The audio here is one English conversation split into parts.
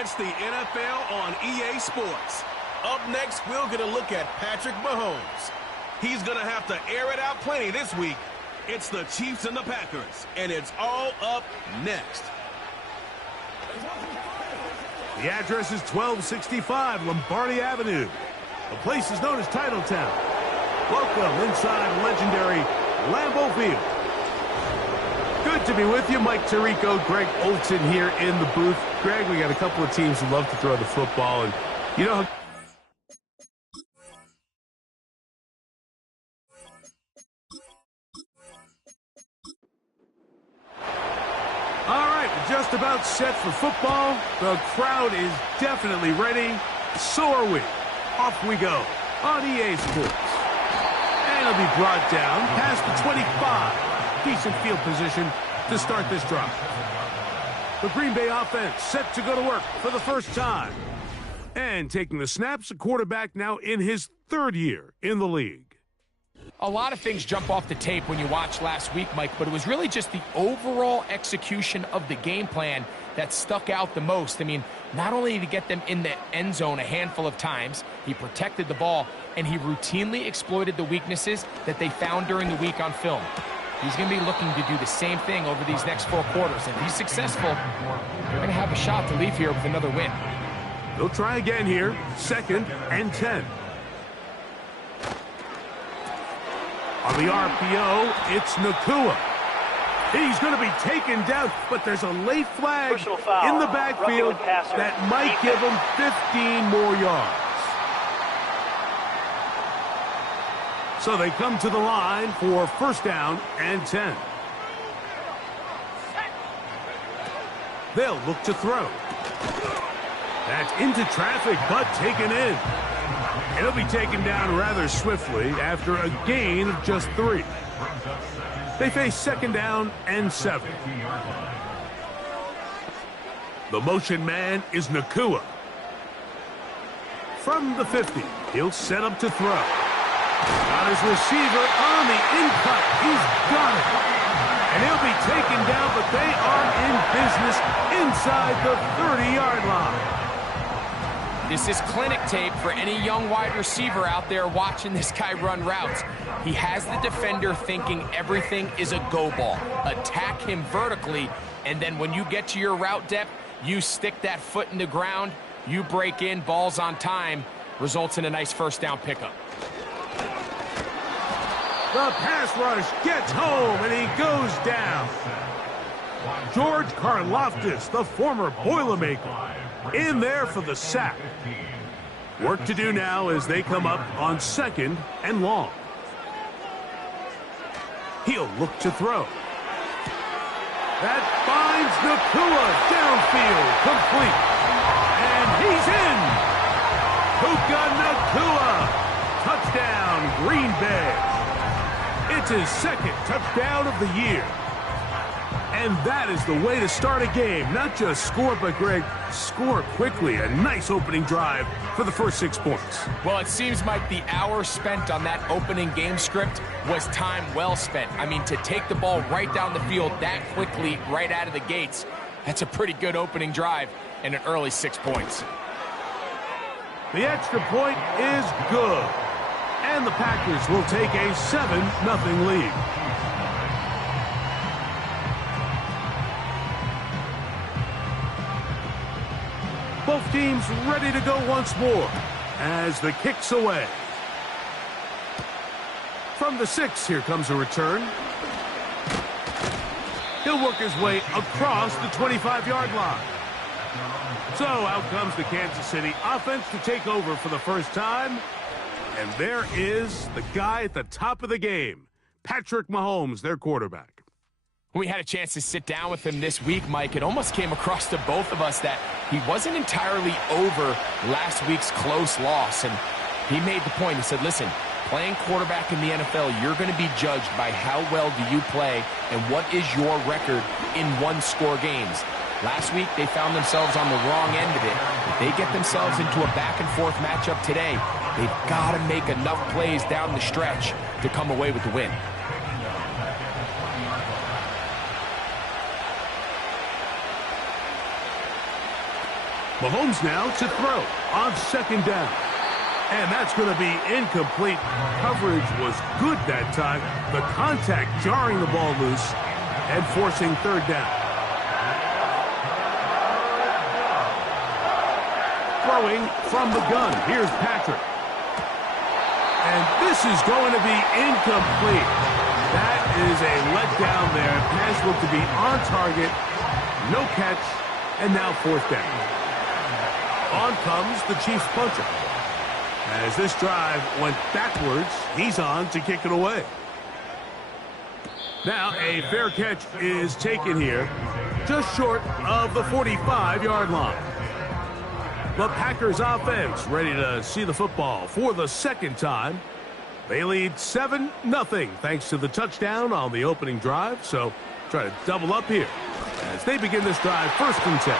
It's the NFL on EA Sports. Up next, we'll get a look at Patrick Mahomes. He's going to have to air it out plenty this week. It's the Chiefs and the Packers, and it's all up next. The address is 1265 Lombardi Avenue. The place is known as Titletown. Welcome inside legendary Lambeau Field. Good to be with you. Mike Tirico, Greg Olson here in the booth. Greg, we got a couple of teams who love to throw the football, and you know how just about set for football. The crowd is definitely ready. So are we. Off we go on EA Sports. And it'll be brought down past the 25. Decent field position to start this drive. The Green Bay offense set to go to work for the first time. And taking the snaps, a quarterback now in his third year in the league. A lot of things jump off the tape when you watch last week, Mike, but it was really just the overall execution of the game plan that stuck out the most. I mean, not only did he get them in the end zone a handful of times, he protected the ball, and he routinely exploited the weaknesses that they found during the week on film. He's going to be looking to do the same thing over these next 4 quarters. If he's successful, they're going to have a shot to leave here with another win. They'll try again here, 2nd and 10. On the RPO, it's Nacua. He's going to be taken down, but there's a late flag in the backfield that might give him 15 more yards. So they come to the line for 1st down and 10. They'll look to throw. That's into traffic, but taken in. It'll be taken down rather swiftly after a gain of just 3. They face 2nd down and 7. The motion man is Nacua. From the 50, he'll set up to throw. Got his receiver on the in-cut. He's got it. And he'll be taken down, but they are in business inside the 30-yard line. This is clinic tape for any young wide receiver out there watching this guy run routes. He has the defender thinking everything is a go ball. Attack him vertically, and then when you get to your route depth, you stick that foot in the ground, you break in, balls on time, results in a nice 1st down pickup. The pass rush gets home, and he goes down. George Karlaftis, the former Boilermaker, in there for the sack. Work to do now as they come up on 2nd and long. He'll look to throw. That finds Nacua downfield, complete. And he's in. Puka Nacua. Touchdown, Green Bay. It's his 2nd touchdown of the year. And that is the way to start a game. Not just score, but, Greg, score quickly. A nice opening drive for the first 6 points. Well, it seems like the hour spent on that opening game script was time well spent. I mean, to take the ball right down the field that quickly, right out of the gates, that's a pretty good opening drive and an early 6 points. The extra point is good. And the Packers will take a 7-0 lead. Both teams ready to go once more as the kick's away. From the 6, here comes a return. He'll work his way across the 25-yard line. So out comes the Kansas City offense to take over for the first time. And there is the guy at the top of the game, Patrick Mahomes, their quarterback. We had a chance to sit down with him this week, Mike. It almost came across to both of us that he wasn't entirely over last week's close loss. And he made the point. He said, listen, playing quarterback in the NFL, you're going to be judged by how well do you play and what is your record in one-score games. Last week, they found themselves on the wrong end of it. If they get themselves into a back-and-forth matchup today, they've got to make enough plays down the stretch to come away with the win. Mahomes now to throw on second down. And that's going to be incomplete. Coverage was good that time. The contact jarring the ball loose and forcing third down. Throwing from the gun. Here's Patrick. And this is going to be incomplete. That is a letdown there. Pass looked to be on target. No catch. And now fourth down. On comes the Chiefs punter. As this drive went backwards, he's on to kick it away. Now a fair catch is taken here, just short of the 45-yard line. The Packers offense ready to see the football for the second time. They lead 7-0 thanks to the touchdown on the opening drive, so try to double up here as they begin this drive first and 10.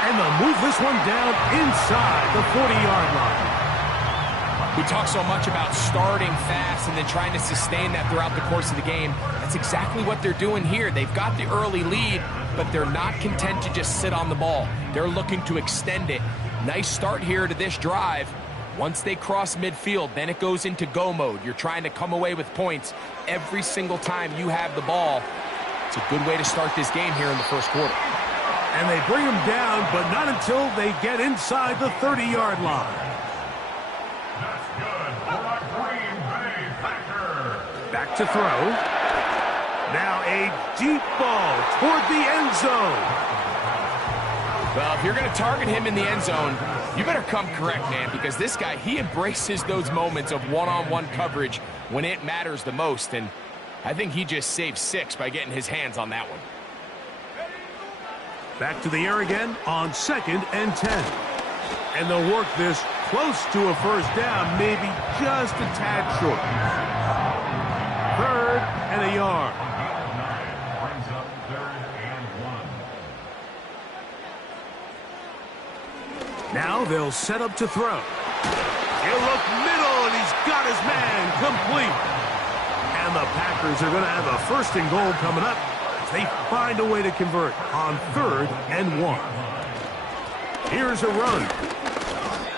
And they'll move this one down inside the 40-yard line. We talk so much about starting fast and then trying to sustain that throughout the course of the game. That's exactly what they're doing here. They've got the early lead, but they're not content to just sit on the ball. They're looking to extend it. Nice start here to this drive. Once they cross midfield, then it goes into go mode. You're trying to come away with points every single time you have the ball. It's a good way to start this game here in the first quarter. And they bring them down, but not until they get inside the 30-yard line. Back to throw. Now a deep ball toward the end zone. Well, if you're going to target him in the end zone, you better come correct, man, because this guy, he embraces those moments of one-on-one coverage when it matters the most, and I think he just saved 6 by getting his hands on that one. Back to the air again on second and 10. And they'll work this close to a first down, maybe just a tad short. Third and a yard. Now they'll set up to throw. He'll look middle, and he's got his man complete. And the Packers are going to have a first and goal coming up as they find a way to convert on third and 1. Here's a run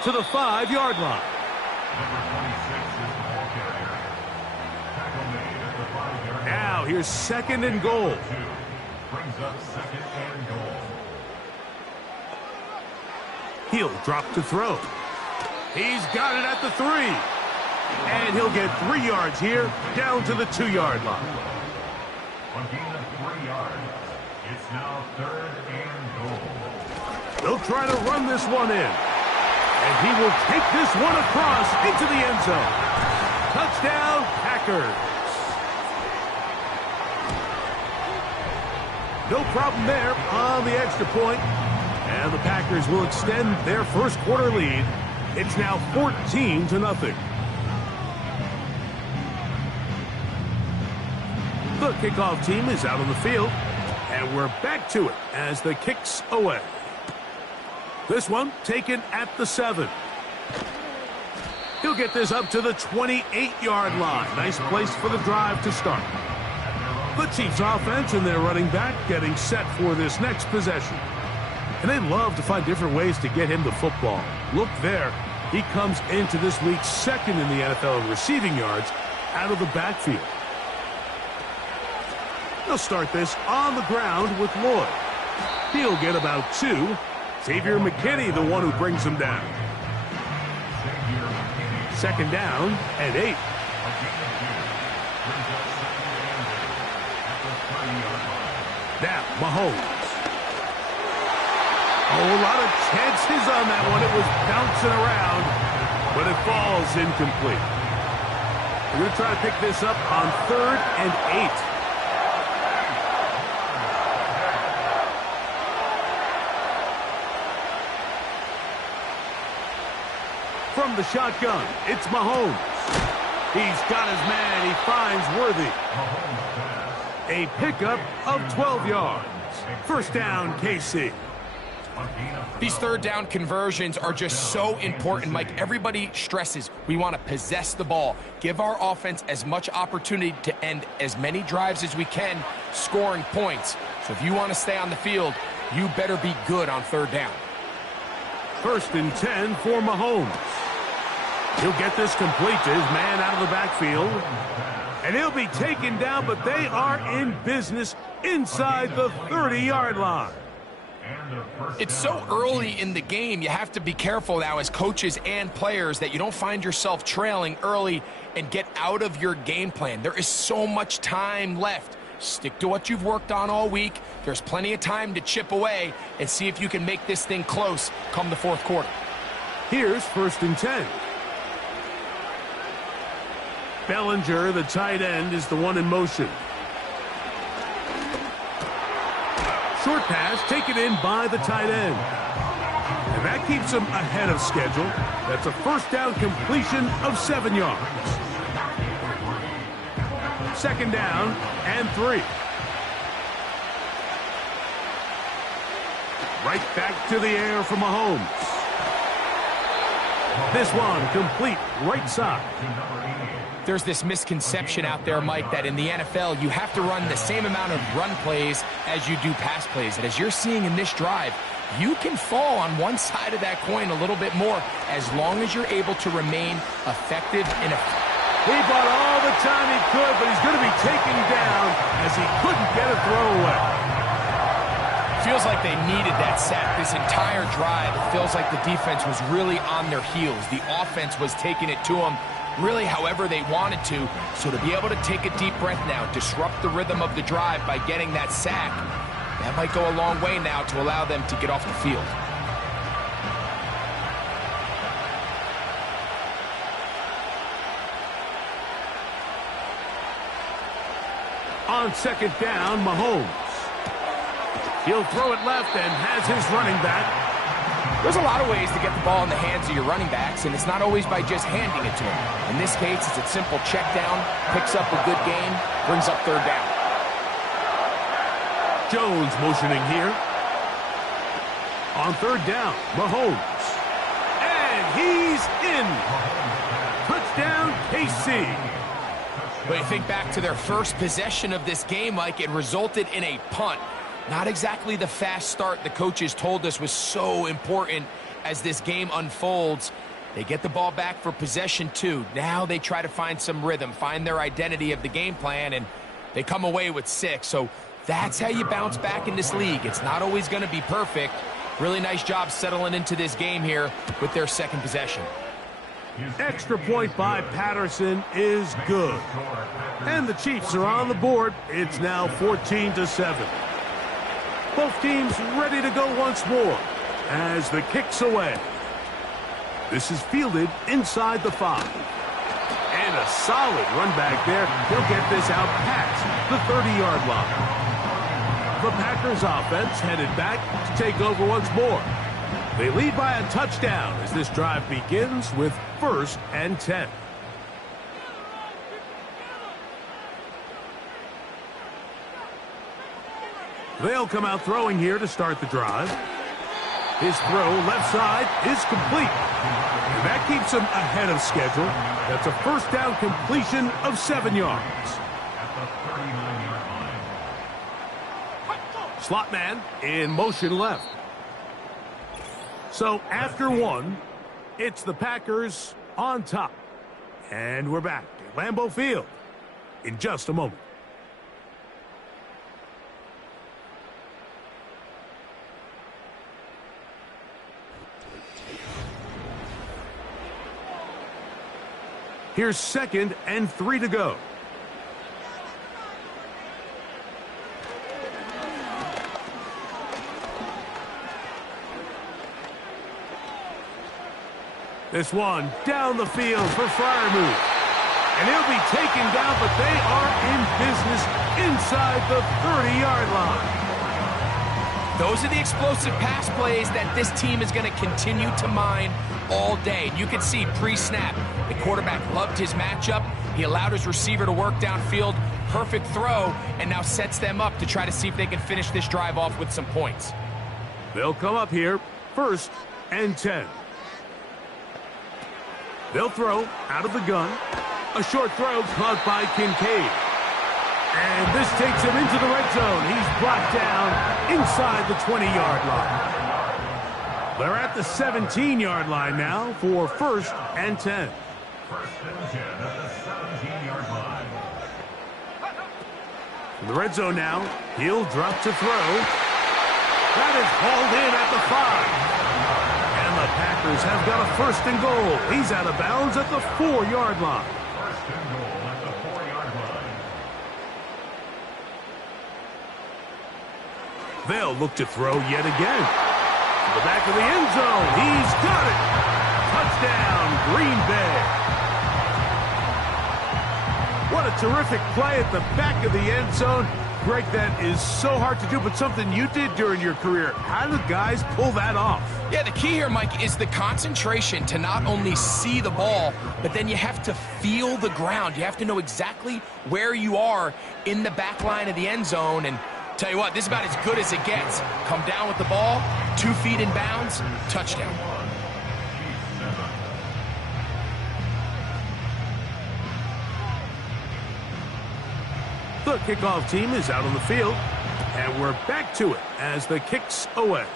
to the 5-yard line. Now here's second and goal. He'll drop to throw. He's got it at the 3. And he'll get 3 yards here, down to the 2-yard line. It's now third and goal. They'll try to run this one in. And he will take this one across into the end zone. Touchdown, Packers. No problem there on the extra point. And the Packers will extend their first quarter lead. It's now 14-0. The kickoff team is out on the field. And we're back to it as the kick's away. This one taken at the 7. He'll get this up to the 28-yard line. Nice place for the drive to start. The Chiefs offense and their running back getting set for this next possession. And they love to find different ways to get him the football. Look there. He comes into this week second in the NFL in receiving yards out of the backfield. They'll start this on the ground with Lloyd. He'll get about 2. Xavier McKinney, the one who brings him down. Second down and 8. Now, Mahomes. Oh, a lot of chances on that one. It was bouncing around, but it falls incomplete. We're going to try to pick this up on third and 8. From the shotgun, it's Mahomes. He's got his man. He finds Worthy. A pickup of 12 yards. First down, KC. These third down conversions are just so important, Mike. Everybody stresses we want to possess the ball, give our offense as much opportunity to end as many drives as we can, scoring points. So if you want to stay on the field, you better be good on third down. First and 10 for Mahomes. He'll get this complete to his man out of the backfield. And he'll be taken down, but they are in business inside the 30-yard line. It's so early in the game, you have to be careful now as coaches and players that you don't find yourself trailing early and get out of your game plan. There is so much time left. Stick to what you've worked on all week. There's plenty of time to chip away and see if you can make this thing close come the fourth quarter. Here's first and 10. Bellinger, the tight end, is the one in motion. Short pass taken in by the tight end. And that keeps him ahead of schedule. That's a first down completion of 7 yards. Second down and 3. Right back to the air for Mahomes. This one complete right side. There's this misconception out there, Mike, that in the NFL you have to run the same amount of run plays as you do pass plays. And as you're seeing in this drive, you can fall on one side of that coin a little bit more as long as you're able to remain effective and effective. He bought all the time he could, but he's going to be taken down as he couldn't get a throw away. Feels like they needed that sack this entire drive. It feels like the defense was really on their heels. The offense was taking it to them really however they wanted to. So to be able to take a deep breath now, disrupt the rhythm of the drive by getting that sack, that might go a long way now to allow them to get off the field. On second down, Mahomes. He'll throw it left and has his running back. There's a lot of ways to get the ball in the hands of your running backs, and it's not always by just handing it to them. In this case, it's a simple check down, picks up a good gain, brings up third down. Jones motioning here. On third down, Mahomes. And he's in. Touchdown, KC. But you think back to their first possession of this game, Mike, it resulted in a punt. Not exactly the fast start the coaches told us was so important as this game unfolds. They get the ball back for possession 2. Now they try to find some rhythm, find their identity of the game plan, and they come away with 6. So that's how you bounce back in this league. It's not always going to be perfect. Really nice job settling into this game here with their second possession. Extra point by Patterson is good. And the Chiefs are on the board. It's now 14-7. Both teams ready to go once more as the kick's away. This is fielded inside the 5. And a solid run back there. He'll get this out past the 30-yard line. The Packers offense headed back to take over once more. They lead by a touchdown as this drive begins with first and 10. They'll come out throwing here to start the drive. His throw left side is complete. And that keeps him ahead of schedule. That's a first down completion of 7 yards. Slot man in motion left. So after 1, it's the Packers on top. And we're back at Lambeau Field in just a moment. Here's second and 3 to go. This one down the field for Freiermuth. And he'll be taken down, but they are in business inside the 30-yard line. Those are the explosive pass plays that this team is going to continue to mine all day. You can see pre-snap, the quarterback loved his matchup. He allowed his receiver to work downfield. Perfect throw, and now sets them up to try to see if they can finish this drive off with some points. They'll come up here, first and 10. They'll throw out of the gun. A short throw caught by Kincaid. And this takes him into the red zone. He's brought down inside the 20-yard line. They're at the 17-yard line now for 1st and 10. First and 10 at the 17-yard line. In the red zone now, he'll drop to throw. That is hauled in at the 5. And the Packers have got a 1st and goal. He's out of bounds at the 4-yard line. First and goal at the 4-yard line. They'll look to throw yet again. To the back of the end zone. He's got it. Touchdown, Green Bay. What a terrific play at the back of the end zone. Greg, that is so hard to do, but something you did during your career. How do guys pull that off? Yeah, the key here, Mike, is the concentration to not only see the ball, but then you have to feel the ground. You have to know exactly where you are in the back line of the end zone. And tell you what, this is about as good as it gets. Come down with the ball, 2 feet in bounds, touchdown. The kickoff team is out on the field, and we're back to it as the kick's away.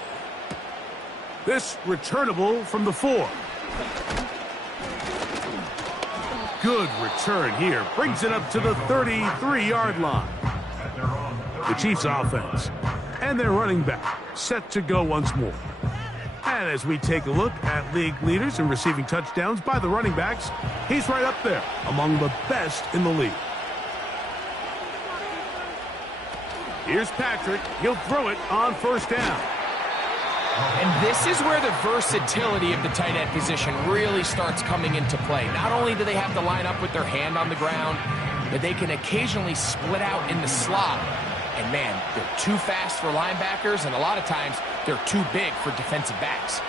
This returnable from the 4. Good return here. Brings it up to the 33-yard line. The Chiefs offense and their running back set to go once more. And as we take a look at league leaders in receiving touchdowns by the running backs, he's right up there among the best in the league. Here's Patrick. He'll throw it on 1st down. And this is where the versatility of the tight end position really starts coming into play. Not only do they have to line up with their hand on the ground, but they can occasionally split out in the slot. And man, they're too fast for linebackers, and a lot of times they're too big for defensive backs.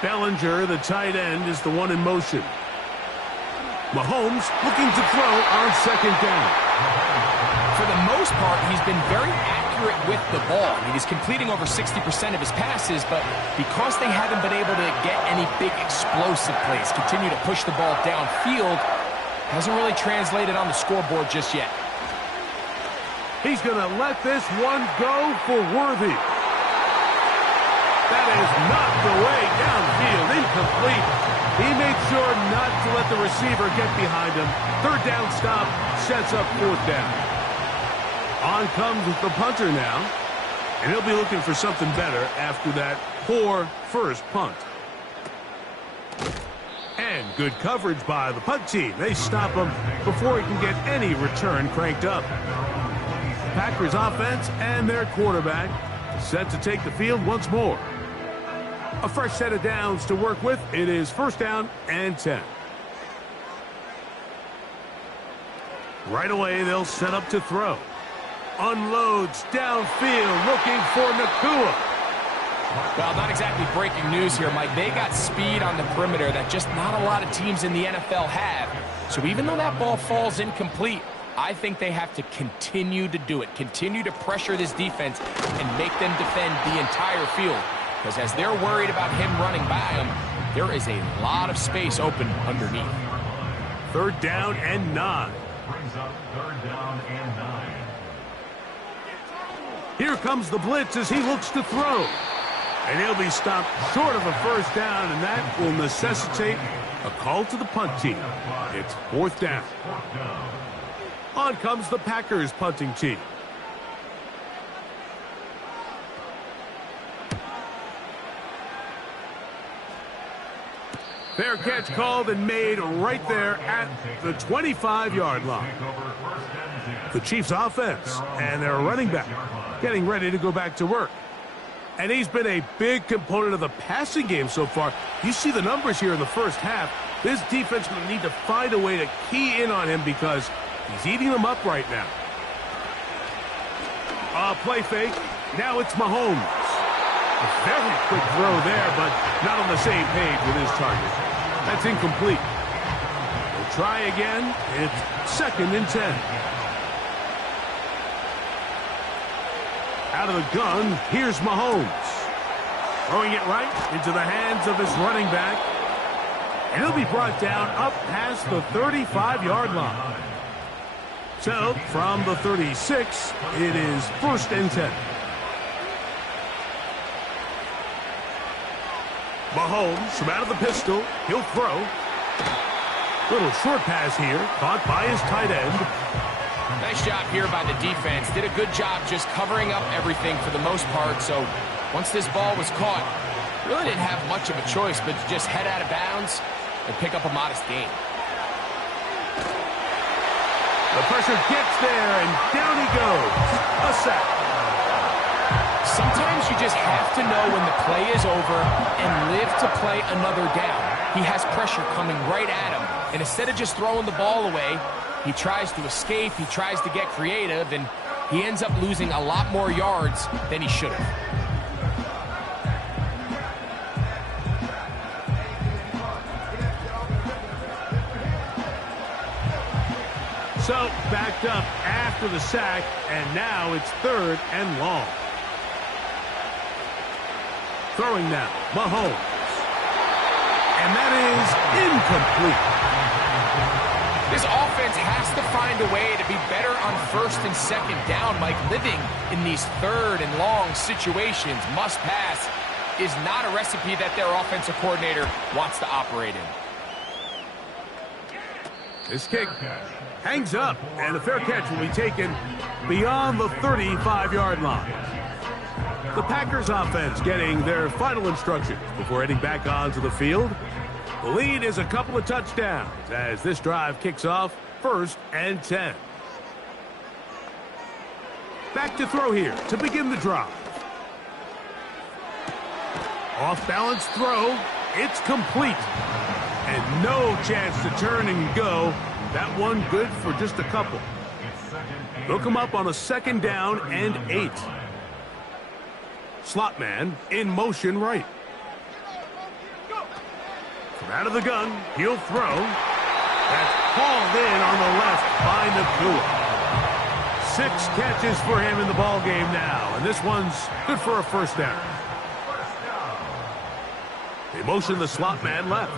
Bellinger, the tight end, is the one in motion. Mahomes looking to throw on 2nd down. For the most part, he's been very accurate with the ball. I mean, he's completing over 60% of his passes, but because they haven't been able to get any big explosive plays, continue to push the ball downfield, hasn't really translated on the scoreboard just yet. He's going to let this one go for Worthy. That is knocked away downfield, incomplete. He made sure not to let the receiver get behind him. 3rd down stop sets up 4th down. On comes the punter now, and he'll be looking for something better after that poor first punt. And good coverage by the punt team. They stop him before he can get any return cranked up. Packers offense and their quarterback set to take the field once more. A fresh set of downs to work with. It is 1st down and 10. Right away, they'll set up to throw. Unloads downfield, looking for Nacua. Well, not exactly breaking news here, Mike. They got speed on the perimeter that just not a lot of teams in the NFL have. So even though that ball falls incomplete, I think they have to continue to do it. Continue to pressure this defense and make them defend the entire field. Because as they're worried about him running by them, there is a lot of space open underneath. 3rd down and 9. Brings up 3rd down and 9. Here comes the blitz as he looks to throw. And he'll be stopped short of a 1st down, and that will necessitate a call to the punt team. It's 4th down. On comes the Packers punting team. Fair catch called and made right there at the 25-yard line. The Chiefs offense and their running back getting ready to go back to work. And he's been a big component of the passing game so far. You see the numbers here in the first half. This defense will need to find a way to key in on him because he's eating them up right now. Play fake. Now it's Mahomes. A very quick throw there, but not on the same page with his target. That's incomplete. We'll try again. It's 2nd and 10. Out of the gun, here's Mahomes. Throwing it right into the hands of his running back. And he'll be brought down up past the 35-yard line. So, from the 36, it is 1st and 10. Mahomes from out of the pistol. He'll throw. Little short pass here, caught by his tight end. Nice job here by the defense. Did a good job just covering up everything for the most part. So once this ball was caught, really didn't have much of a choice but to just head out of bounds and pick up a modest gain. The pressure gets there, and down he goes. A sack. Sometimes you just have to know when the play is over and live to play another down. He has pressure coming right at him, and instead of just throwing the ball away, he tries to escape, he tries to get creative, and he ends up losing a lot more yards than he should have. So, backed up after the sack, and now it's 3rd and long. Throwing now, Mahomes. And that is incomplete. This offense has to find a way to be better on 1st and 2nd down, Mike. Living in these 3rd and long situations, must pass, is not a recipe that their offensive coordinator wants to operate in. This kick hangs up, and the fair catch will be taken beyond the 35-yard line. The Packers offense getting their final instructions before heading back onto the field. The lead is a couple of touchdowns as this drive kicks off 1st and 10. Back to throw here to begin the drive. Off-balance throw. It's complete. And no chance to turn and go. That one good for just a couple. They'll come up on a 2nd down and 8. Slot man in motion right. From out of the gun, he'll throw. That's hauled in on the left by Nacua. 6 catches for him in the ball game now, and this one's good for a 1st down. They motion the slot man left.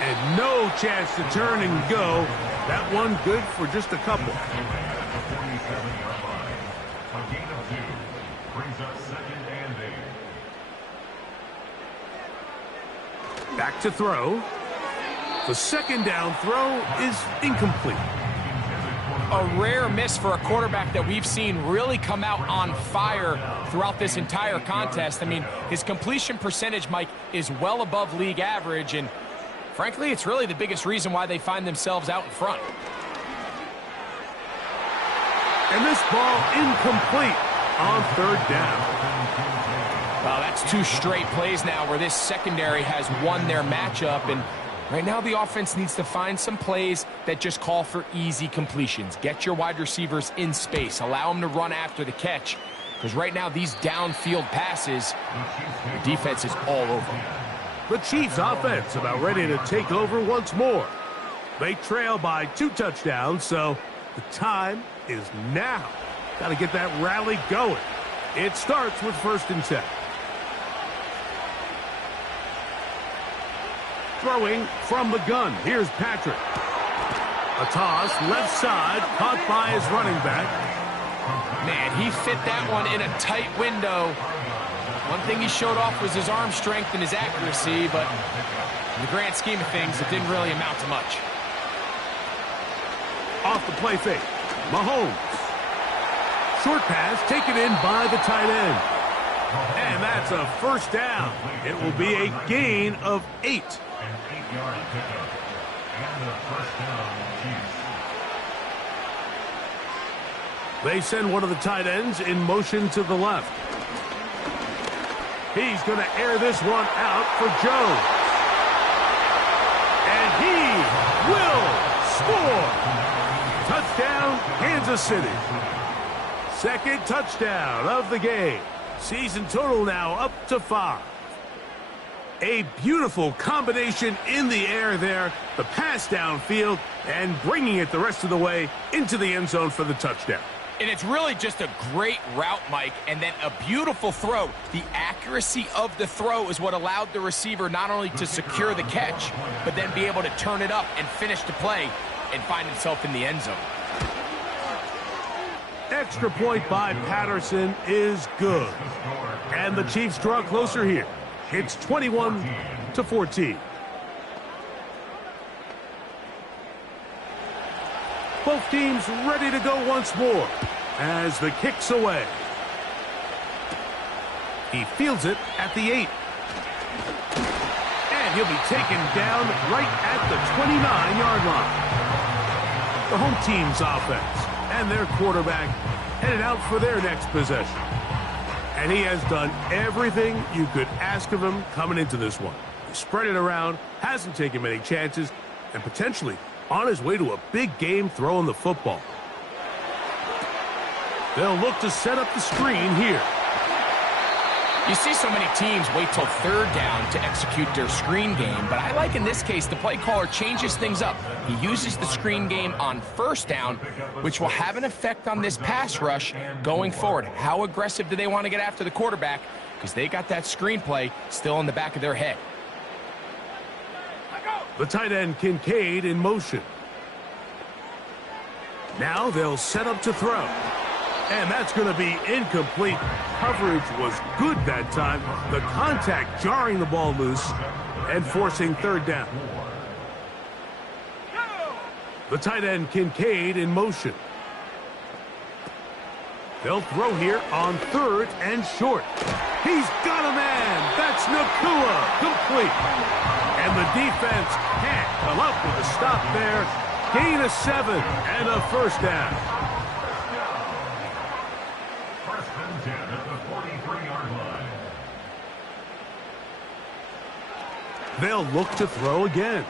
And no chance to turn and go. That one good for just a couple. Back to throw. The 2nd down throw is incomplete. A rare miss for a quarterback that we've seen really come out on fire throughout this entire contest. I mean, his completion percentage, Mike, is well above league average, and frankly, it's really the biggest reason why they find themselves out in front. And this ball incomplete on 3rd down. Well, that's 2 straight plays now where this secondary has won their matchup, and right now the offense needs to find some plays that just call for easy completions. Get your wide receivers in space. Allow them to run after the catch, because right now these downfield passes, the defense is all over them. The Chiefs offense about ready to take over once more. They trail by 2 touchdowns, so the time is now. Got to get that rally going. It starts with 1st and 10. Throwing from the gun. Here's Patrick. A toss, left side, caught by his running back. Man, he fit that one in a tight window. One thing he showed off was his arm strength and his accuracy, but in the grand scheme of things, it didn't really amount to much. Off the play fake. Mahomes. Short pass taken in by the tight end. And that's a 1st down. It will be a gain of 8. An 8-yard pickup. And the 1st down, Chiefs. They send one of the tight ends in motion to the left. He's going to air this one out for Jones. And he will score. Touchdown, Kansas City. 2nd touchdown of the game. Season total now up to 5. A beautiful combination in the air there. The pass downfield and bringing it the rest of the way into the end zone for the touchdown. And it's really just a great route, Mike, and then a beautiful throw. The accuracy of the throw is what allowed the receiver not only to secure the catch, but then be able to turn it up and finish the play and find himself in the end zone. extra point by Patterson is good. And the Chiefs draw closer here. It's 21-14. Both teams ready to go once more as the kick's away. He fields it at the 8. And he'll be taken down right at the 29-yard line. The home team's offense and their quarterback headed out for their next possession. And he has done everything you could ask of him coming into this one. He spread it around, hasn't taken many chances, and potentially on his way to a big game throwing the football. They'll look to set up the screen here. You see so many teams wait till third down to execute their screen game, but I like in this case the play caller changes things up. He uses the screen game on first down, which will have an effect on this pass rush going forward. How aggressive do they want to get after the quarterback? Because they got that screen play still in the back of their head. The tight end Kincaid in motion. Now they'll set up to throw. And that's going to be incomplete. Coverage was good that time. The contact jarring the ball loose and forcing third down. The tight end Kincaid in motion. They'll throw here on third and short. He's got a man. That's Nacua. Complete. And the defense can't come up with a stop there. Gain of 7 and a first down. They'll look to throw again.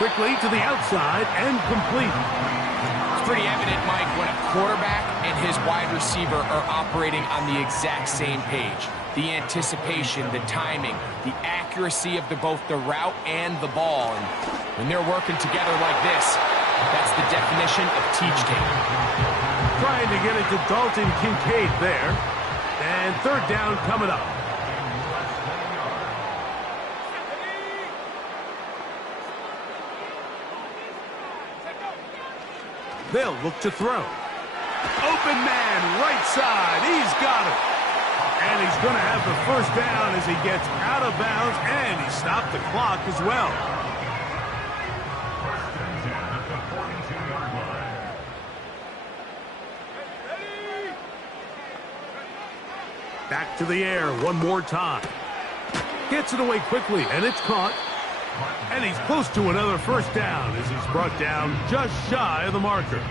Quickly to the outside and complete. It's pretty evident, Mike, when a quarterback and his wide receiver are operating on the exact same page. The anticipation, the timing, the accuracy of both the route and the ball. And when they're working together like this, that's the definition of teach tape. Trying to get it to Dalton Kincaid there. And third down coming up. They'll look to throw. Open man, right side. He's got it. And he's going to have the first down as he gets out of bounds, and he stopped the clock as well. Back to the air one more time. Gets it away quickly, and it's caught. And he's close to another first down as he's brought down just shy of the marker.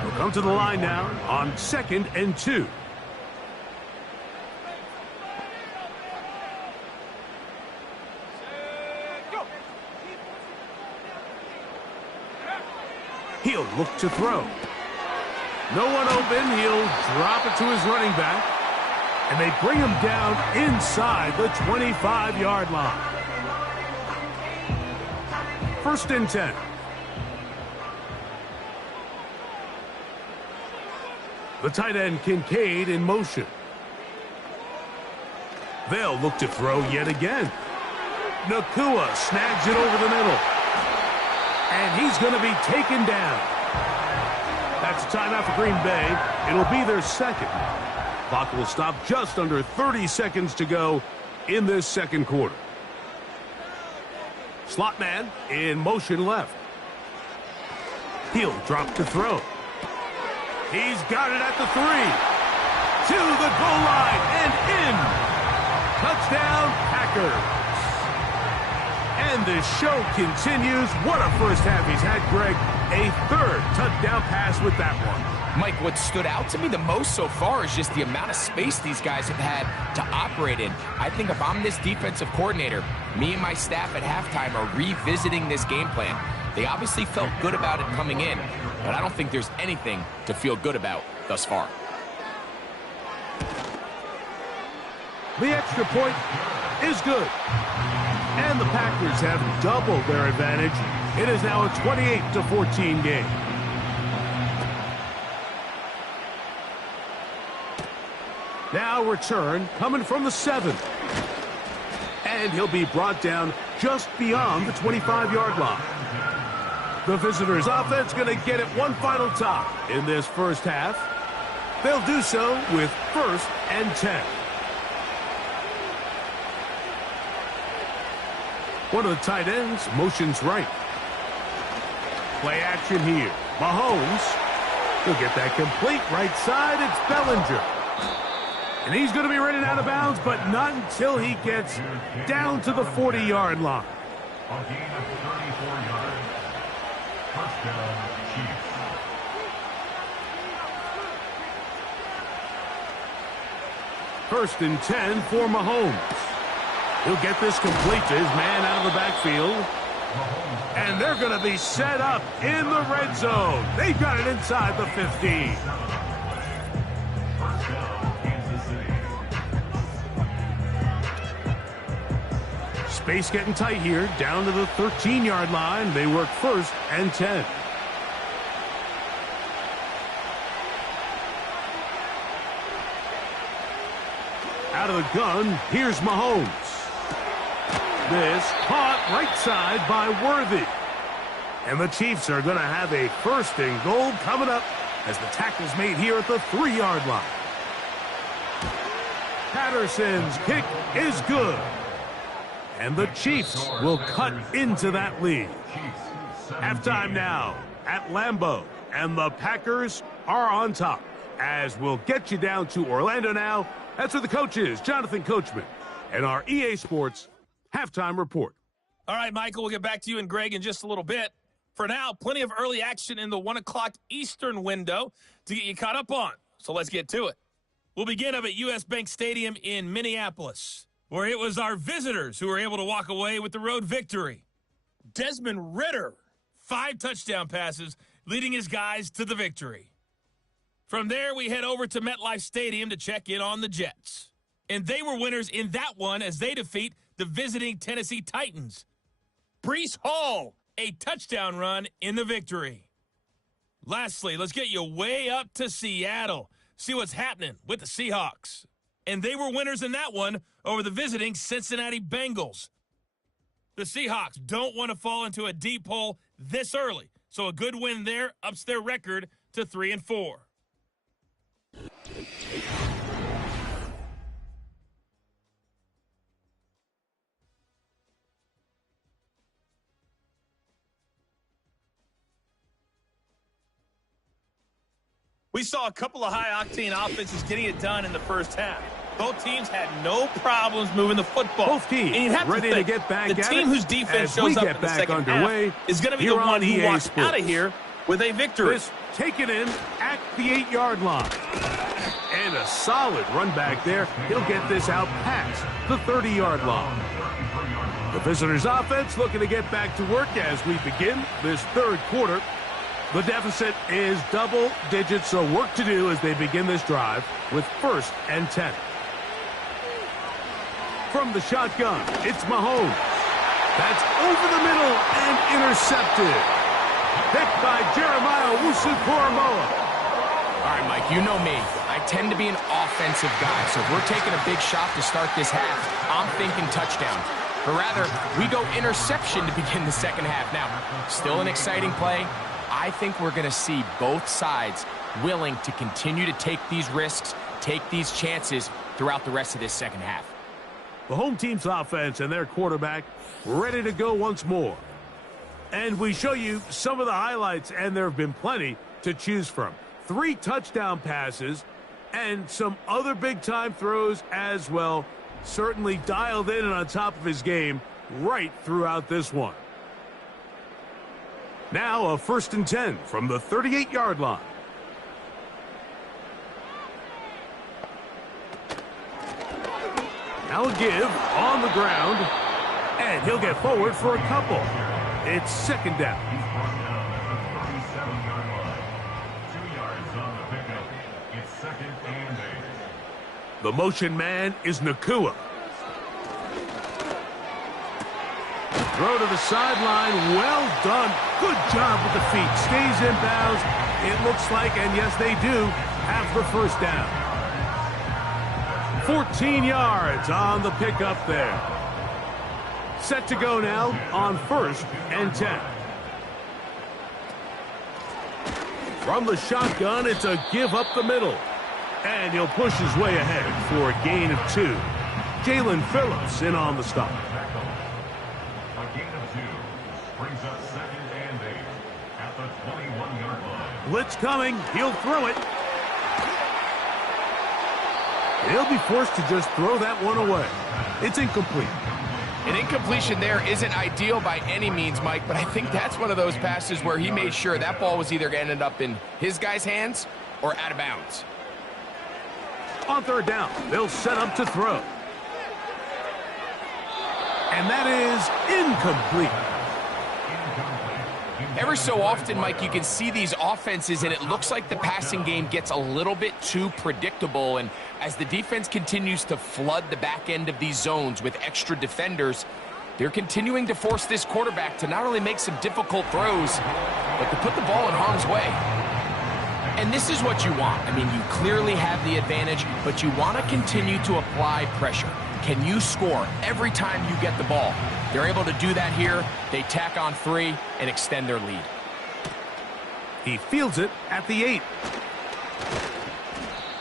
He'll come to the line now on 2nd and 2. He'll look to throw. No one open. He'll drop it to his running back. And they bring him down inside the 25-yard line. 1st and 10. The tight end Kincaid in motion. They'll look to throw yet again. Nacua snags it over the middle. And he's going to be taken down. That's a timeout for Green Bay. It'll be their second. Clock will stop just under 30 seconds to go in this second quarter. Slot man in motion left. He'll drop to throw. He's got it at the 3. To the goal line and in. Touchdown, Packers. And the show continues. What a first half he's had, Greg. A 3rd touchdown pass with that one. Mike, what stood out to me the most so far is just the amount of space these guys have had to operate in. I think if I'm this defensive coordinator, me and my staff at halftime are revisiting this game plan. They obviously felt good about it coming in, but I don't think there's anything to feel good about thus far. The extra point is good. And the Packers have doubled their advantage. It is now a 28-14 game. Now return coming from the 7. And he'll be brought down just beyond the 25-yard line. The visitors' offense going to get it one final time in this first half. They'll do so with 1st and 10. One of the tight ends motions right. Play action here. Mahomes. He'll get that complete right side. It's Bellinger. And he's going to be running out of bounds, but not until he gets down to the 40-yard line. A gain of 34 yards. First down, Chiefs. First and 10 for Mahomes. He'll get this complete to his man out of the backfield. And they're going to be set up in the red zone. They've got it inside the 15. First down, Kansas City. Space getting tight here. Down to the 13-yard line. They work 1st and 10. Out of the gun, here's Mahomes. This caught right side by Worthy. And the Chiefs are going to have a 1st and goal coming up as the tackle's made here at the 3-yard line. Patterson's kick is good. And the Chiefs will cut into that lead. Halftime now at Lambeau. And the Packers are on top. As we'll get you down to Orlando now. That's where the coach is, Jonathan Coachman. And our EA Sports halftime report. All right, Michael, we'll get back to you and Greg in just a little bit. For now, plenty of early action in the 1 o'clock Eastern window to get you caught up on. So let's get to it. We'll begin up at U.S. Bank Stadium in Minneapolis, where it was our visitors who were able to walk away with the road victory. Desmond Ridder, 5 touchdown passes, leading his guys to the victory. From there, we head over to MetLife Stadium to check in on the Jets. And they were winners in that one as they defeat the visiting Tennessee Titans. Breece Hall, a touchdown run in the victory. Lastly, let's get you way up to Seattle. See what's happening with the Seahawks. And they were winners in that one over the visiting Cincinnati Bengals. The Seahawks don't want to fall into a deep hole this early, so a good win there ups their record to 3-4. We saw a couple of high-octane offenses getting it done in the first half. Both teams had no problems moving the football. Both teams ready to get back at it. The team whose defense shows up in the second half is going to be the one who walks out of here with a victory. This taken in at the 8-yard line. And a solid run back there. He'll get this out past the 30-yard line. The visitors' offense looking to get back to work as we begin this third quarter. The deficit is double digits, so work to do as they begin this drive with 1st and 10. From the shotgun, it's Mahomes. That's over the middle and intercepted. Picked by Jeremiah Owusu-Koramoah. All right, Mike, you know me. I tend to be an offensive guy, so if we're taking a big shot to start this half, I'm thinking touchdown. But rather, we go interception to begin the second half. Now, still an exciting play. I think we're going to see both sides willing to continue to take these risks, take these chances throughout the rest of this second half. The home team's offense and their quarterback ready to go once more. And we show you some of the highlights, and there have been plenty to choose from. 3 touchdown passes and some other big-time throws as well. Certainly dialed in and on top of his game right throughout this one. Now a 1st and 10 from the 38-yard line. Now a give on the ground, and he'll get forward for a couple. It's 2nd down. He's brought down at the 37-yard line. 2 yards on the pickup. It's 2nd and 8. The motion man is Nacua. Throw to the sideline. Well done. Good job with the feet. Stays in bounds. It looks like, and yes, they do, have the 1st down. 14 yards on the pickup there. Set to go now on 1st and 10. From the shotgun, it's a give up the middle. And he'll push his way ahead for a gain of 2. Jalen Phillips in on the stop. A gain of 2 brings up 2nd and 8 at the 21-yard line. Blitz coming. He'll throw it. He'll be forced to just throw that one away. It's incomplete. An incompletion there isn't ideal by any means, Mike, but I think that's one of those passes where he made sure that ball was either going to end up in his guy's hands or out of bounds. On 3rd down, they'll set up to throw. And that is incomplete. Every so often, Mike, you can see these offenses, and it looks like the passing game gets a little bit too predictable. And as the defense continues to flood the back end of these zones with extra defenders, they're continuing to force this quarterback to not only make some difficult throws, but to put the ball in harm's way. And this is what you want. I mean, you clearly have the advantage, but you want to continue to apply pressure. Can you score every time you get the ball? They're able to do that here. They tack on 3 and extend their lead. He fields it at the 8.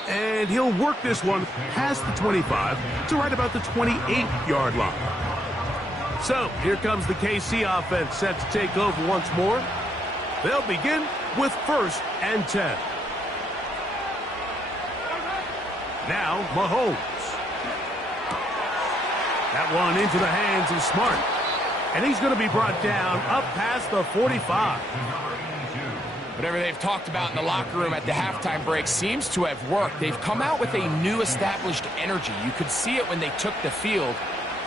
And he'll work this one past the 25 to right about the 28-yard line. So here comes the KC offense set to take over once more. They'll begin with 1st and 10. Now Mahomes. That one into the hands of Smart. And he's going to be brought down up past the 45. Whatever they've talked about in the locker room at the halftime break seems to have worked. They've come out with a new established energy. You could see it when they took the field.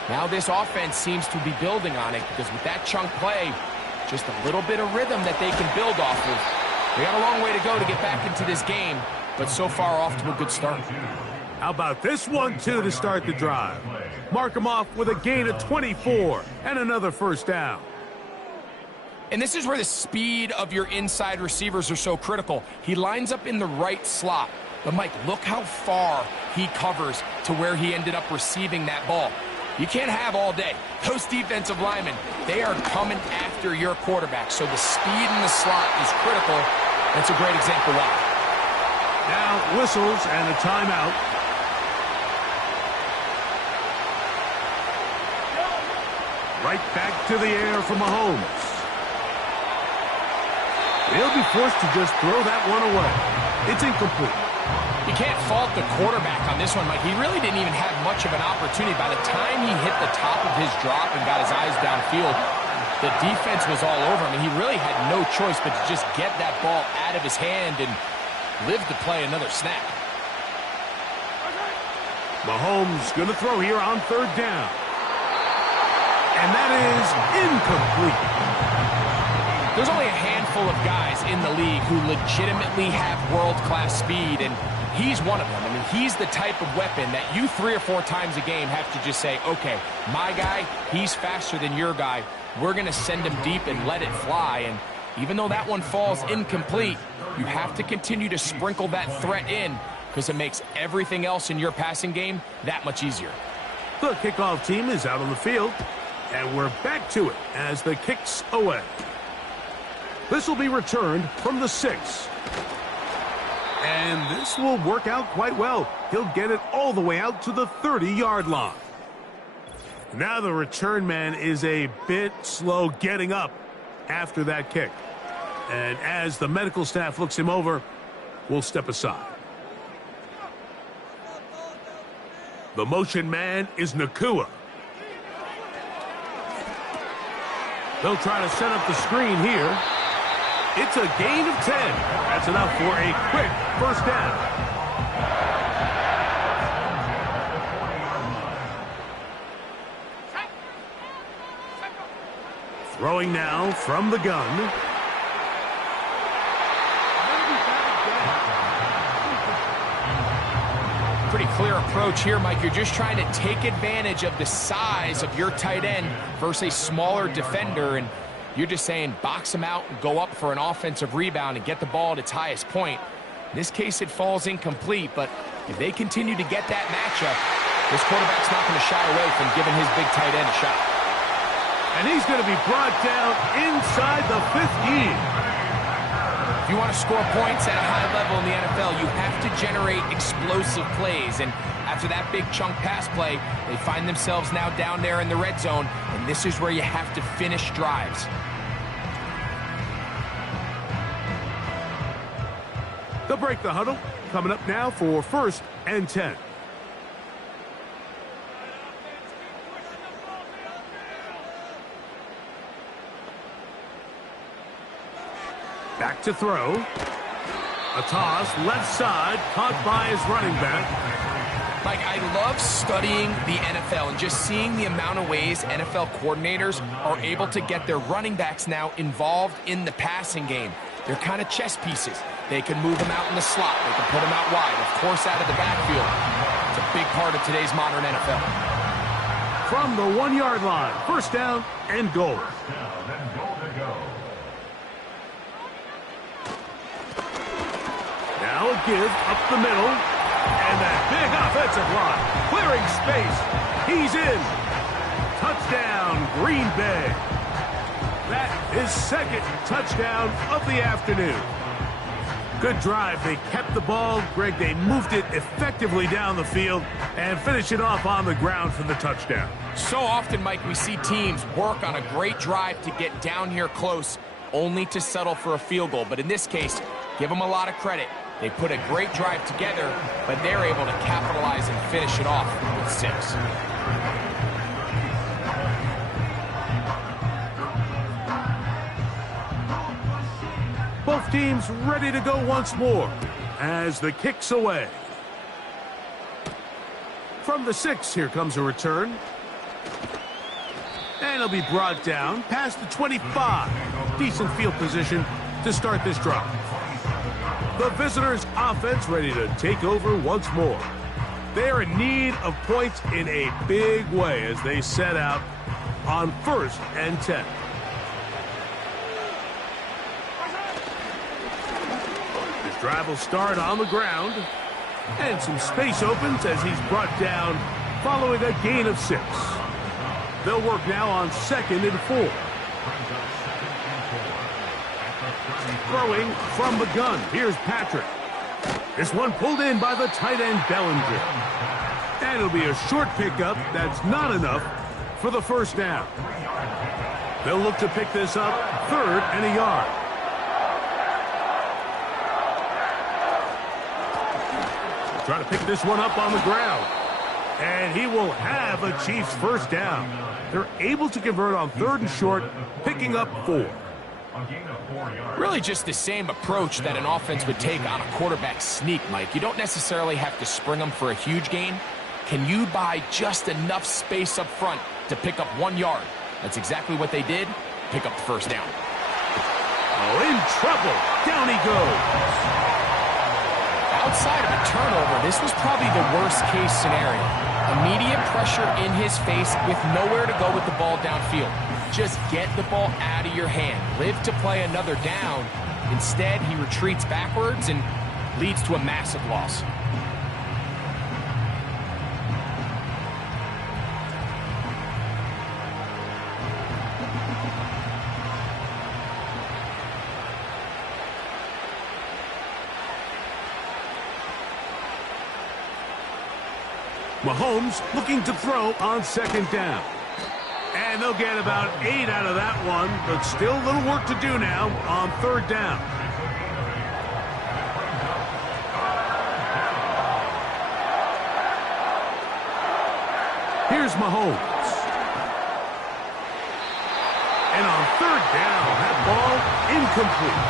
Now this offense seems to be building on it because with that chunk play, just a little bit of rhythm that they can build off of. They got a long way to go to get back into this game, but so far off to a good start. How about this one, too, to start the drive? Mark him off with a gain of 24 and another 1st down. And this is where the speed of your inside receivers are so critical. He lines up in the right slot. But, Mike, look how far he covers to where he ended up receiving that ball. You can't have all day. Those defensive linemen, they are coming after your quarterback. So the speed in the slot is critical. That's a great example why. Now whistles and a timeout. Right back to the air for Mahomes. He'll be forced to just throw that one away. It's incomplete. You can't fault the quarterback on this one, Mike. He really didn't even have much of an opportunity. By the time he hit the top of his drop and got his eyes downfield, the defense was all over him. He really had no choice but to just get that ball out of his hand and live to play another snap. Mahomes going to throw here on 3rd down. And that is incomplete. There's only a handful of guys in the league who legitimately have world-class speed, and he's one of them. I mean, he's the type of weapon that you 3 or 4 times a game have to just say, okay, my guy, he's faster than your guy. We're going to send him deep and let it fly. And even though that one falls incomplete, you have to continue to sprinkle that threat in because it makes everything else in your passing game that much easier. The kickoff team is out on the field, and we're back to it as the kick's away. This will be returned from the 6. And this will work out quite well. He'll get it all the way out to the 30-yard line. Now the return man is a bit slow getting up after that kick. And as the medical staff looks him over, we'll step aside. The motion man is Nacua. They'll try to set up the screen here. It's a gain of 10. That's enough for a quick 1st down. Throwing now from the gun. Pretty clear approach here, Mike. You're just trying to take advantage of the size of your tight end versus a smaller defender, and you're just saying box him out and go up for an offensive rebound and get the ball at its highest point. In this case, it falls incomplete, but if they continue to get that matchup, this quarterback's not going to shy away from giving his big tight end a shot. And he's going to be brought down inside the 15. you want to score points at a high level in the NFL, you have to generate explosive plays. And after that big chunk pass play, they find themselves now down there in the red zone, and this is where you have to finish drives. They'll break the huddle. Coming up now for 1st and 10. Back to throw. A toss, left side, caught by his running back. Mike, I love studying the NFL and just seeing the amount of ways NFL coordinators are able to get their running backs now involved in the passing game. They're kind of chess pieces. They can move them out in the slot. They can put them out wide, of course, out of the backfield. It's a big part of today's modern NFL. From the 1-yard line, 1st down and goal. Now a give up the middle. And that big offensive line. Clearing space. He's in. Touchdown, Green Bay. That is 2nd touchdown of the afternoon. Good drive. They kept the ball. Greg, they moved it effectively down the field and finish it off on the ground for the touchdown. So often, Mike, we see teams work on a great drive to get down here close, only to settle for a field goal. But in this case, give them a lot of credit. They put a great drive together, but they're able to capitalize and finish it off with 6. Both teams ready to go once more as the kick's away. From the 6, here comes a return. And it'll be brought down past the 25. Decent field position to start this drive. The visitors' offense ready to take over once more. They are in need of points in a big way as they set out on 1st and 10. This drive will start on the ground. And some space opens as he's brought down following a gain of 6. They'll work now on 2nd and 4. Throwing from the gun. Here's Patrick. This one pulled in by the tight end Bellinger. And it'll be a short pickup that's not enough for the 1st down. They'll look to pick this up 3rd and a yard. Try to pick this one up on the ground. And he will have a Chiefs 1st down. They're able to convert on 3rd and short, picking up 4. Really just the same approach that an offense would take on a quarterback sneak, Mike. You don't necessarily have to spring them for a huge gain. Can you buy just enough space up front to pick up 1 yard? That's exactly what they did. Pick up the 1st down. Oh, in trouble. Down he goes. Outside of a turnover, this was probably the worst-case scenario. Immediate pressure in his face with nowhere to go with the ball downfield. Just get the ball out of your hand. Live to play another down. Instead, he retreats backwards and leads to a massive loss. Mahomes looking to throw on 2nd down. And they'll get about 8 out of that one, but still a little work to do now on 3rd down. Here's Mahomes. And on 3rd down, that ball incomplete.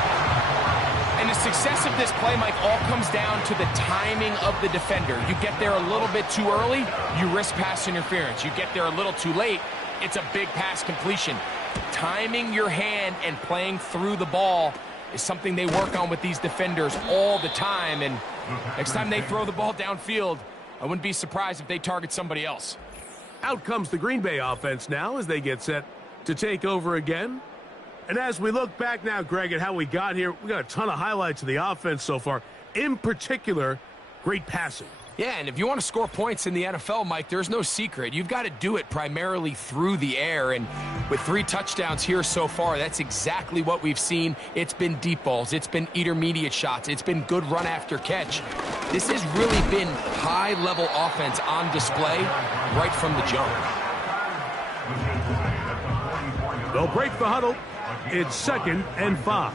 And the success of this play, Mike, all comes down to the timing of the defender. You get there a little bit too early, you risk pass interference. You get there a little too late, it's a big pass completion. Timing your hand and playing through the ball is something they work on with these defenders all the time. And next time they throw the ball downfield, I wouldn't be surprised if they target somebody else. Out comes the Green Bay offense now as they get set to take over again. And as we look back now, Greg, at how we got here, we got a ton of highlights of the offense so far. In particular, great passing. Yeah, and if you want to score points in the NFL, Mike, there's no secret. You've got to do it primarily through the air, and with 3 touchdowns here so far, that's exactly what we've seen. It's been deep balls. It's been intermediate shots. It's been good run after catch. This has really been high-level offense on display right from the jump. They'll break the huddle. It's 2nd and 5.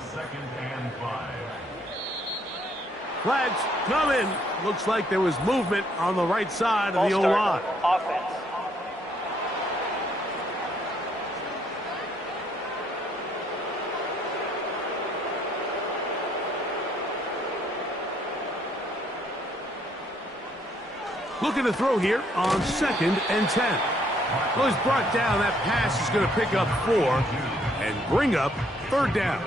Flags come in. Looks like there was movement on the right side of the O-line. Offense. Looking to throw here on 2nd and 10. Well, he's brought down. That pass is going to pick up 4 and bring up 3rd down.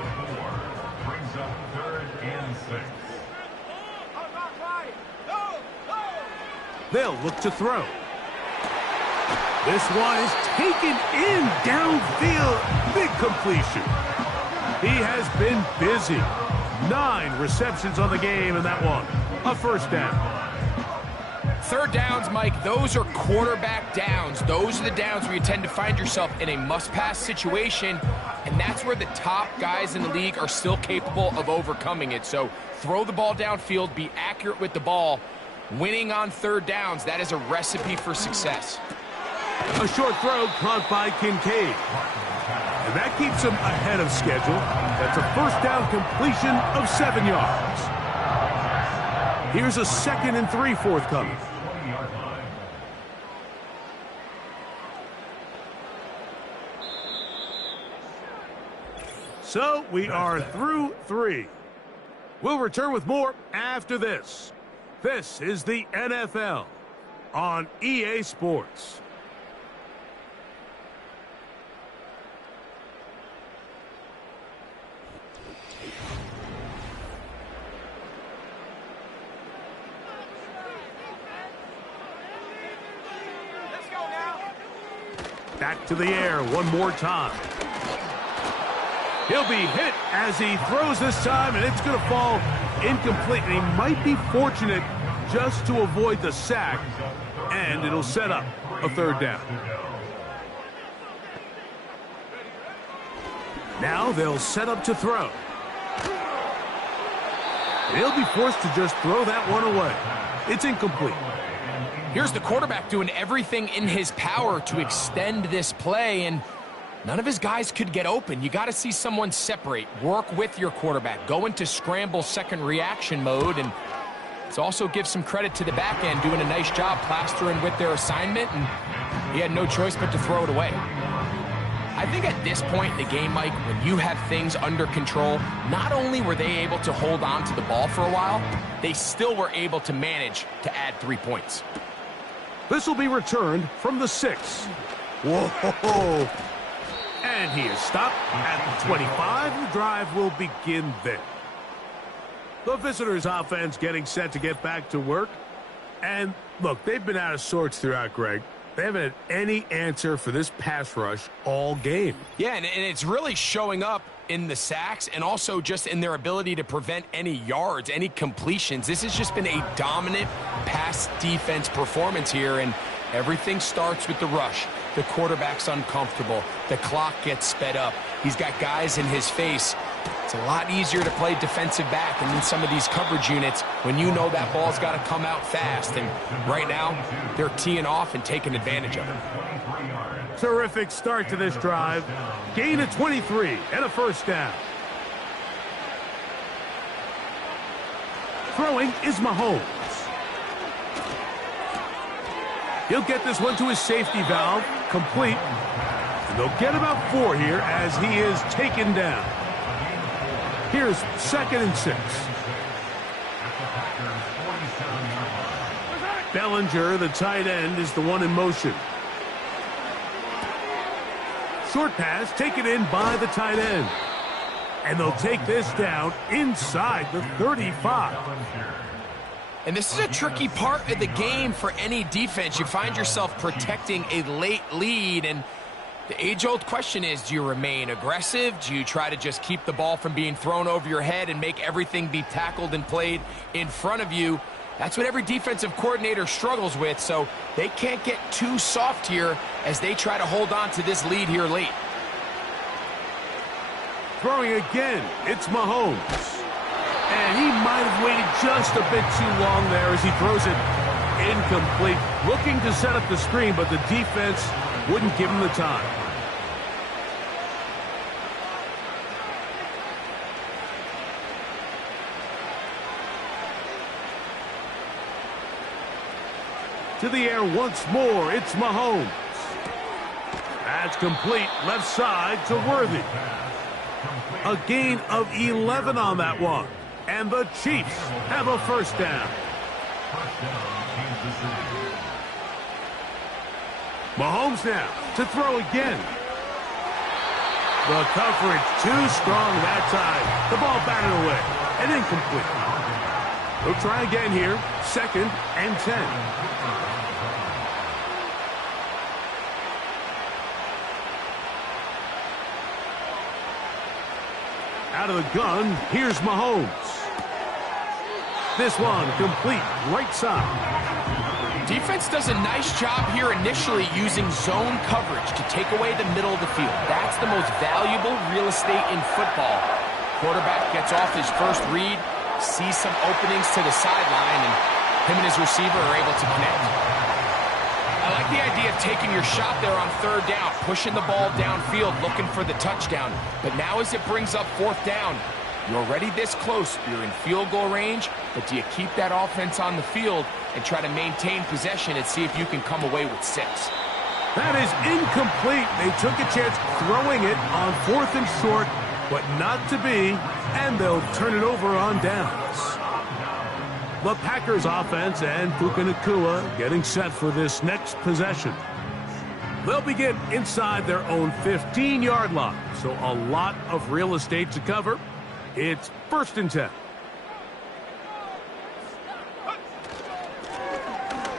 Brings up 3rd and 6. They'll look to throw. This one is taken in downfield. Big completion. He has been busy. 9 receptions on the game in that one. A 1st down. 3rd downs, Mike, those are quarterback downs. Those are the downs where you tend to find yourself in a must-pass situation, and that's where the top guys in the league are still capable of overcoming it. So throw the ball downfield, be accurate with the ball. Winning on 3rd downs, that is a recipe for success. A short throw caught by Kincaid. And that keeps him ahead of schedule. That's a 1st down completion of 7 yards. Here's a 2nd and 3 forthcoming. So we are through 3. We'll return with more after this. This is the NFL on EA Sports. Let's go now. Back to the air one more time. He'll be hit as he throws this time, and it's going to fall incomplete. And he might be fortunate just to avoid the sack, and it'll set up a 3rd down. Now they'll set up to throw. They'll be forced to just throw that one away. It's incomplete. Here's the quarterback doing everything in his power to extend this play, and none of his guys could get open. You got to see someone separate, work with your quarterback, go into scramble second reaction mode, and it's also give some credit to the back end doing a nice job plastering with their assignment, and he had no choice but to throw it away. I think at this point in the game, Mike, when you have things under control, not only were they able to hold on to the ball for a while, they still were able to manage to add 3 points. This will be returned from the 6. Whoa! And he is stopped at the 25. The drive will begin there. The visitors' offense getting set to get back to work. And look, they've been out of sorts throughout, Greg. They haven't had any answer for this pass rush all game. Yeah, and it's really showing up in the sacks and also just in their ability to prevent any yards, any completions. This has just been a dominant pass defense performance here, and everything starts with the rush. The quarterback's uncomfortable. The clock gets sped up. He's got guys in his face. It's a lot easier to play defensive back and in some of these coverage units when you know that ball's got to come out fast. And right now, they're teeing off and taking advantage of it. Terrific start to this drive. Gain of 23 and a 1st down. Throwing is Mahomes. He'll get this one to his safety valve, complete. And they'll get about 4 here as he is taken down. Here's 2nd and 6. Bellinger, the tight end, is the one in motion. Short pass taken in by the tight end. And they'll take this down inside the 35. And this is a tricky part of the game for any defense. You find yourself protecting a late lead, and the age-old question is, do you remain aggressive? Do you try to just keep the ball from being thrown over your head and make everything be tackled and played in front of you? That's what every defensive coordinator struggles with, so they can't get too soft here as they try to hold on to this lead here late. Throwing again, it's Mahomes. And he might have waited just a bit too long there as he throws it incomplete. Looking to set up the screen, but the defense wouldn't give him the time. To the air once more, it's Mahomes. That's complete, left side to Worthy. A gain of 11 on that one. And the Chiefs have a first down. Mahomes now to throw again. The coverage too strong that time. The ball batted away and incomplete. They'll try again here. 2nd and 10. Out of the gun, here's Mahomes. This one complete, right side. Defense does a nice job here initially using zone coverage to take away the middle of the field. That's the most valuable real estate in football. Quarterback gets off his first read, sees some openings to the sideline, and him and his receiver are able to connect. I like the idea of taking your shot there on 3rd down, pushing the ball downfield, looking for the touchdown. But now as it brings up 4th down, you're already this close. You're in field goal range, but do you keep that offense on the field and try to maintain possession and see if you can come away with 6? That is incomplete. They took a chance throwing it on 4th and short, but not to be, and they'll turn it over on downs. The Packers offense and Puka Nacua getting set for this next possession. They'll begin inside their own 15-yard line, so a lot of real estate to cover. It's 1st and 10.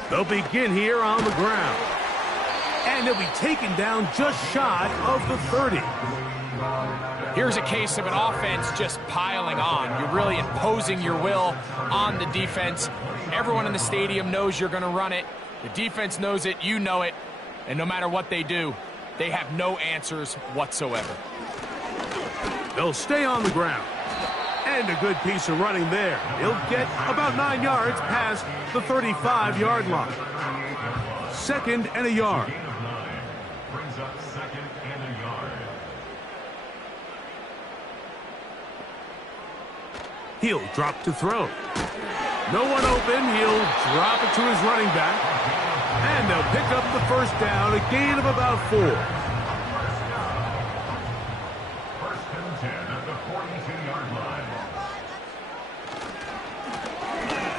They'll begin here on the ground. And they'll be taken down just shy of the 30. Here's a case of an offense just piling on. You're really imposing your will on the defense. Everyone in the stadium knows you're going to run it. The defense knows it, you know it. And no matter what they do, they have no answers whatsoever. They'll stay on the ground. And a good piece of running there. He'll get about 9 yards past the 35-yard line. 2nd and a yard. Brings up 2nd and a yard. He'll drop to throw. No one open. He'll drop it to his running back. And they'll pick up the first down, a gain of about 4. 1st and 10 at the 42-yard line.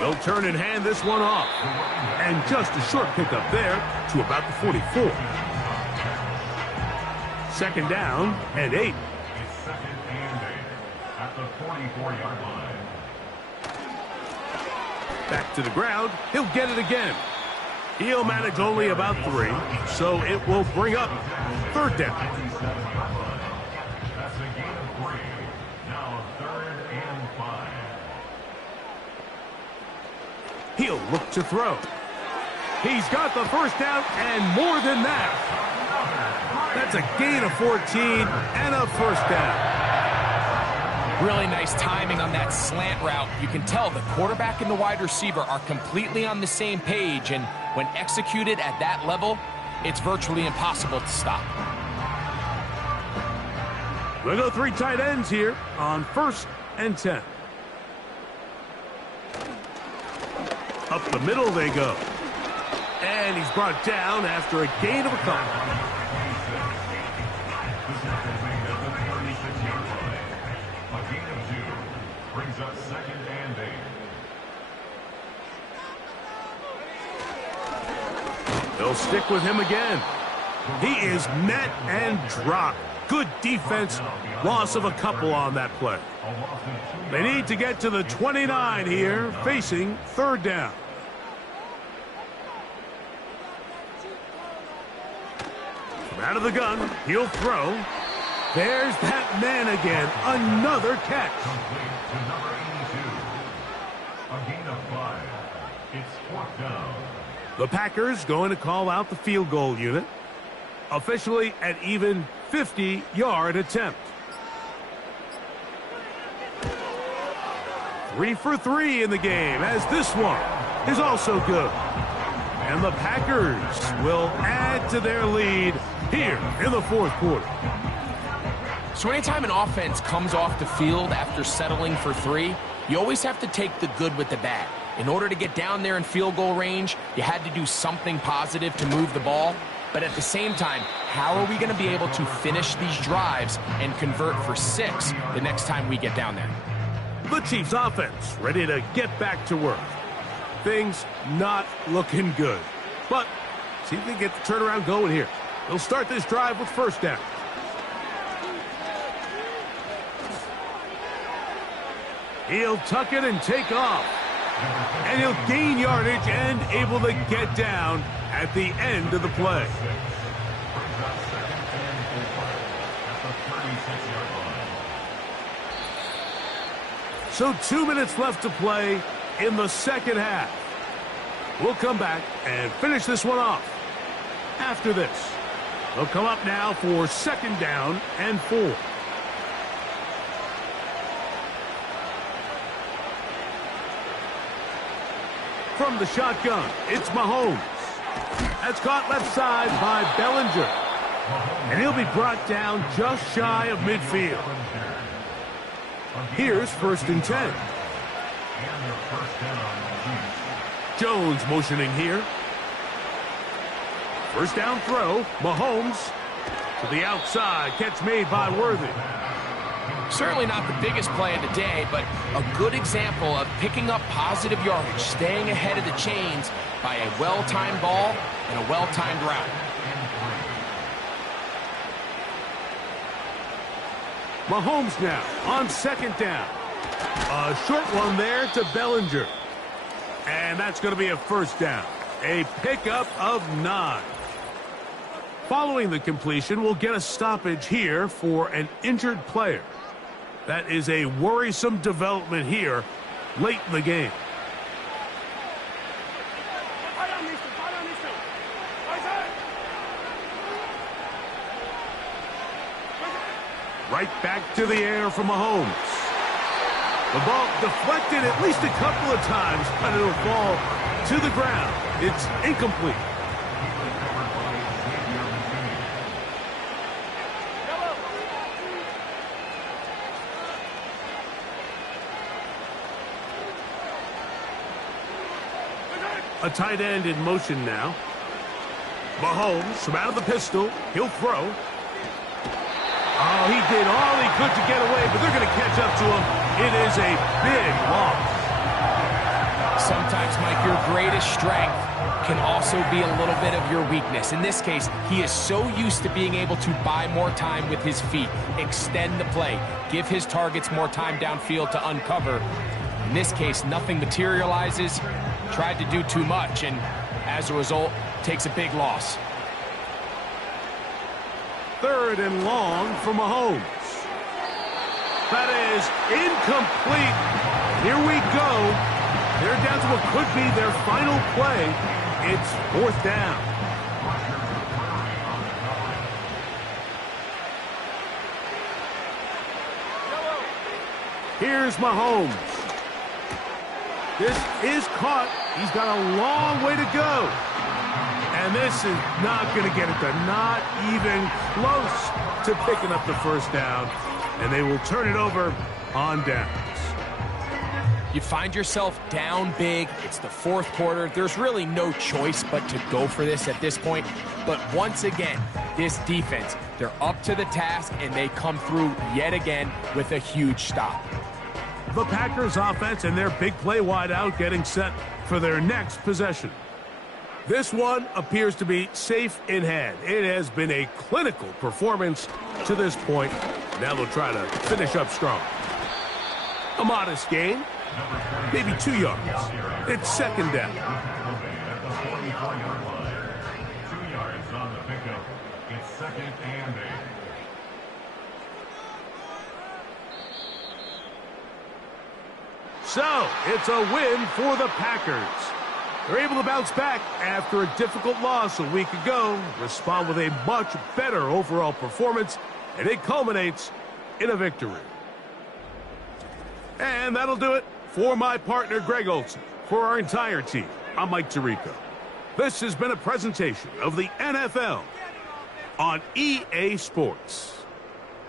They'll turn and hand this one off. And just a short pickup there to about the 44. 2nd down and 8. It's 2nd and 8 at the 44-yard line. Back to the ground. He'll get it again. He'll manage only about 3, so it will bring up 3rd down. That's a gain of 3. Now 3rd and 5. He'll look to throw. He's got the first down and more than that. That's a gain of 14 and a first down. Really nice timing on that slant route. You can tell the quarterback and the wide receiver are completely on the same page, and when executed at that level, it's virtually impossible to stop. We'll go 3 tight ends here on 1st and 10. Up the middle they go. And he's brought down after a gain of a couple. A gain of 2 brings up 2nd and 8. They'll stick with him again. He is met and dropped. Good defense. Loss of a couple on that play. They need to get to the 29 here, facing 3rd down. From out of the gun, he'll throw. There's that man again. Another catch. Complete to number 82. A gain of 5. It's fourth down. The Packers going to call out the field goal unit. Officially an even 50-yard attempt. 3 for 3 in the game, as this one is also good. And the Packers will add to their lead here in the fourth quarter. So anytime an offense comes off the field after settling for 3, you always have to take the good with the bad. In order to get down there in field goal range, you had to do something positive to move the ball. But at the same time, how are we going to be able to finish these drives and convert for 6 the next time we get down there? The Chiefs offense ready to get back to work. Things not looking good. But see if they get the turnaround going here. They'll start this drive with first down. He'll tuck it and take off. And he'll gain yardage and able to get down at the end of the play. So 2 minutes left to play in the second half. We'll come back and finish this one off after this. They'll come up now for second down and 4. From the shotgun, it's Mahomes. That's caught left side by Bellinger. And he'll be brought down just shy of midfield. Here's first and 10. Jones motioning here. First down throw, Mahomes to the outside. Catch made by Worthy. Certainly not the biggest play of the day, but a good example of picking up positive yardage, staying ahead of the chains by a well-timed ball and a well-timed route. Mahomes now on second down. A short one there to Bellinger. And that's going to be a first down. A pickup of 9. Following the completion, we'll get a stoppage here for an injured player. That is a worrisome development here late in the game. Right back to the air for Mahomes. The ball deflected at least a couple of times, but it'll fall to the ground. It's incomplete. A tight end in motion now. Mahomes from out of the pistol. He'll throw. Oh, he did all he could to get away, but they're going to catch up to him. It is a big loss. Sometimes, Mike, your greatest strength can also be a little bit of your weakness. In this case, he is so used to being able to buy more time with his feet, extend the play, give his targets more time downfield to uncover. In this case, nothing materializes, tried to do too much, and as a result, takes a big loss. Third and long for Mahomes. That is incomplete. Here we go. They're down to what could be their final play. It's fourth down. Here's Mahomes. This is caught. He's got a long way to go. And this is not going to get it done. Not even close to picking up the first down. And they will turn it over on downs. You find yourself down big. It's the fourth quarter. There's really no choice but to go for this at this point. But once again, this defense, they're up to the task, and they come through yet again with a huge stop. The Packers offense and their big play wideout getting set for their next possession. This one appears to be safe in hand. It has been a clinical performance to this point. Now they'll try to finish up strong. A modest gain, maybe 2 yards. It's second down. At the 44-yard line. 2 yards on the pickup. It's second and 8. So, it's a win for the Packers. They're able to bounce back after a difficult loss a week ago, respond with a much better overall performance, and it culminates in a victory. And that'll do it for my partner, Greg Olson. For our entire team, I'm Mike Tirico. This has been a presentation of the NFL on EA Sports.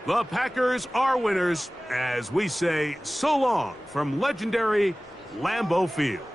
The Packers are winners as we say so long from legendary Lambeau Field.